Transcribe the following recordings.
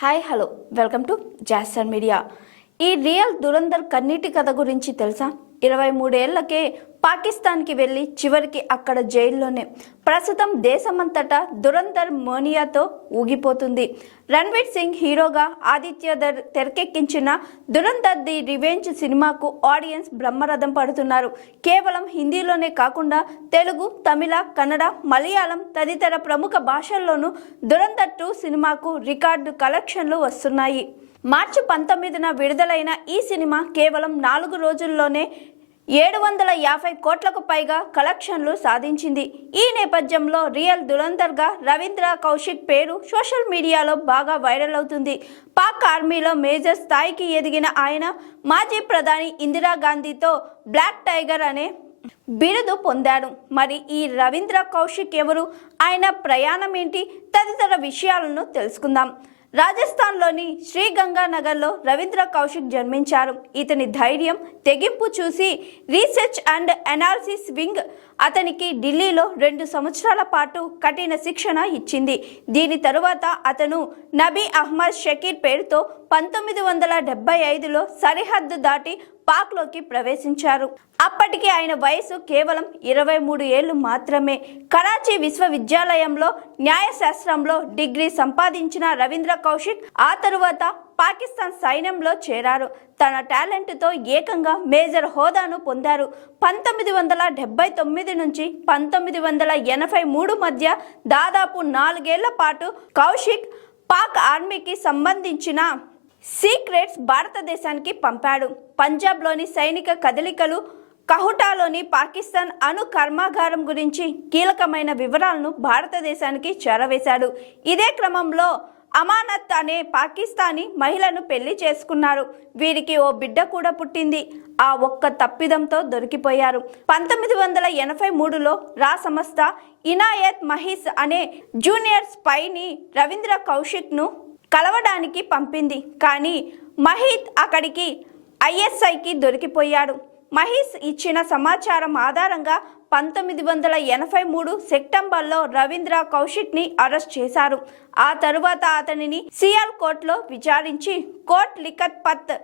Hi hello welcome to zoster media. ఈ real Dhurandhar కన్నీటి కథ గురించి తెలుసా? 23 ఏళ్లకే పాకిస్తాన్కి వెళ్ళి చివరికి అక్కడ జైల్లోనే ప్రస్తుతం దేశమంతటా దురంధర్ మోనియాతో ఊగిపోతుంది. రణ్వీర్ సింగ్ హీరోగా ఆదిత్య తెరకెక్కించిన దురంధర్ ది రివెంజ్ సినిమాకు ఆడియన్స్ బ్రహ్మరథం పడుతున్నారు. కేవలం హిందీలోనే కాకుండా తెలుగు, తమిళ, కన్నడ, మలయాళం తదితర ప్రముఖ భాషల్లోనూ దురంధర్ 2 సినిమాకు రికార్డు కలెక్షన్లు వస్తున్నాయి. మార్చి 19న విడుదలైన ఈ సినిమా కేవలం 4 రోజుల్లోనే 750 కోట్లకు పైగా కలెక్షన్లు సాధించింది. ఈ నేపథ్యంలో రియల్ దురంధర్గా రవీంద్ర కౌశిక్ పేరు సోషల్ మీడియాలో బాగా వైరల్ అవుతుంది. పాక్ ఆర్మీలో మేజర్ స్థాయికి ఎదిగిన ఆయన మాజీ ప్రధాని ఇందిరాగాంధీతో బ్లాక్ టైగర్ అనే బిరుదు పొందాడు. మరి ఈ రవీంద్ర కౌశిక్ ఎవరు, ఆయన ప్రయాణం ఏంటి తదితర విషయాలను తెలుసుకుందాం. రాజస్థాన్లోని శ్రీగంగానగర్లో రవీంద్ర కౌశిక్ జన్మించారు. ఇతని ధైర్యం, తెగింపు చూసి రీసెర్చ్ అండ్ అనాలిసిస్ వింగ్ అతనికి ఢిల్లీలో 2 సంవత్సరాల పాటు కఠిన శిక్షణ ఇచ్చింది. దీని తరువాత అతను నబీ అహ్మద్ షకీర్ పేరుతో 1975లో సరిహద్దు దాటి పాక్లోకి ప్రవేశించారు. అప్పటికి ఆయన వయసు కేవలం 23 ఏళ్లు మాత్రమే. కరాచీ విశ్వవిద్యాలయంలో న్యాయశాస్త్రంలో డిగ్రీ సంపాదించిన రవీంద్ర కౌశిక్ ఆ తరువాత పాకిస్తాన్ సైన్యంలో చేరారు. తన టాలెంట్తో ఏకంగా మేజర్ హోదాను పొందారు. 1979 నుంచి 1983 మధ్య దాదాపు 4 ఏళ్ల పాటు కౌశిక్ పాక్ ఆర్మీకి సంబంధించిన సీక్రెట్స్ భారతదేశానికి పంపాడు. పంజాబ్లోని సైనిక కదలికలు, కహుటాలోని పాకిస్తాన్ అణు కర్మాగారం గురించి కీలకమైన వివరాలను భారతదేశానికి చేరవేశాడు. ఇదే క్రమంలో అమానత్ అనే పాకిస్తానీ మహిళను పెళ్లి చేసుకున్నారు. వీరికి ఓ బిడ్డ కూడా పుట్టింది. ఆ ఒక్క తప్పిదంతో దొరికిపోయారు. 1983లో రా సంస్థ ఇనాయత్ మహీస్ అనే జూనియర్ స్పైని రవీంద్ర కౌశిక్ను కలవడానికి పంపింది. కానీ మహీద్ అక్కడికి ఐఎస్ఐకి దొరికిపోయాడు. మహీస్ ఇచ్చిన సమాచారం ఆధారంగా 1983 సెప్టెంబర్లో రవీంద్ర కౌశిక్ని అరెస్ట్ చేశారు. ఆ తరువాత అతనిని సియాల్కోట్లో విచారించి కోట్ లిఖత్ పత్,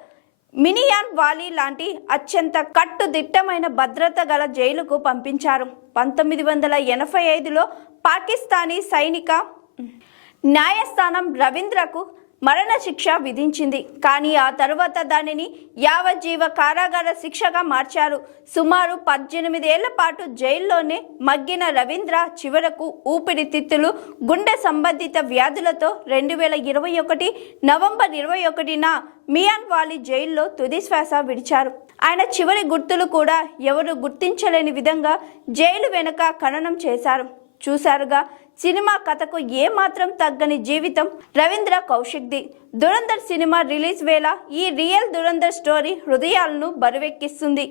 మినియాన్ వాలీ లాంటి అత్యంత కట్టుదిట్టమైన భద్రత గల జైలుకు పంపించారు. 1985లో పాకిస్తానీ సైనిక న్యాయస్థానం రవీంద్రకు మరణశిక్ష విధించింది. కానీ ఆ తర్వాత దానిని యావజ్జీవ కారాగార శిక్షగా మార్చారు. సుమారు 18 ఏళ్ల పాటు జైల్లోనే మగ్గిన రవీంద్ర చివరకు ఊపిరితిత్తులు, గుండె సంబంధిత వ్యాధులతో 2021 నవంబర్ 21న మియాన్ వాలీ జైల్లో తుది శ్వాస విడిచారు. ఆయన చివరి గుర్తులు కూడా ఎవరు గుర్తించలేని విధంగా జైలు వెనుక ఖననం చేశారు. చూశారుగా, సినిమా కథకు ఏమాత్రం తగ్గని జీవితం రవీంద్ర కౌశిక్ది. దురంధర్ సినిమా రిలీజ్ వేళ ఈ రియల్ దురంధర్ స్టోరీ హృదయాలను బరువెక్కిస్తుంది.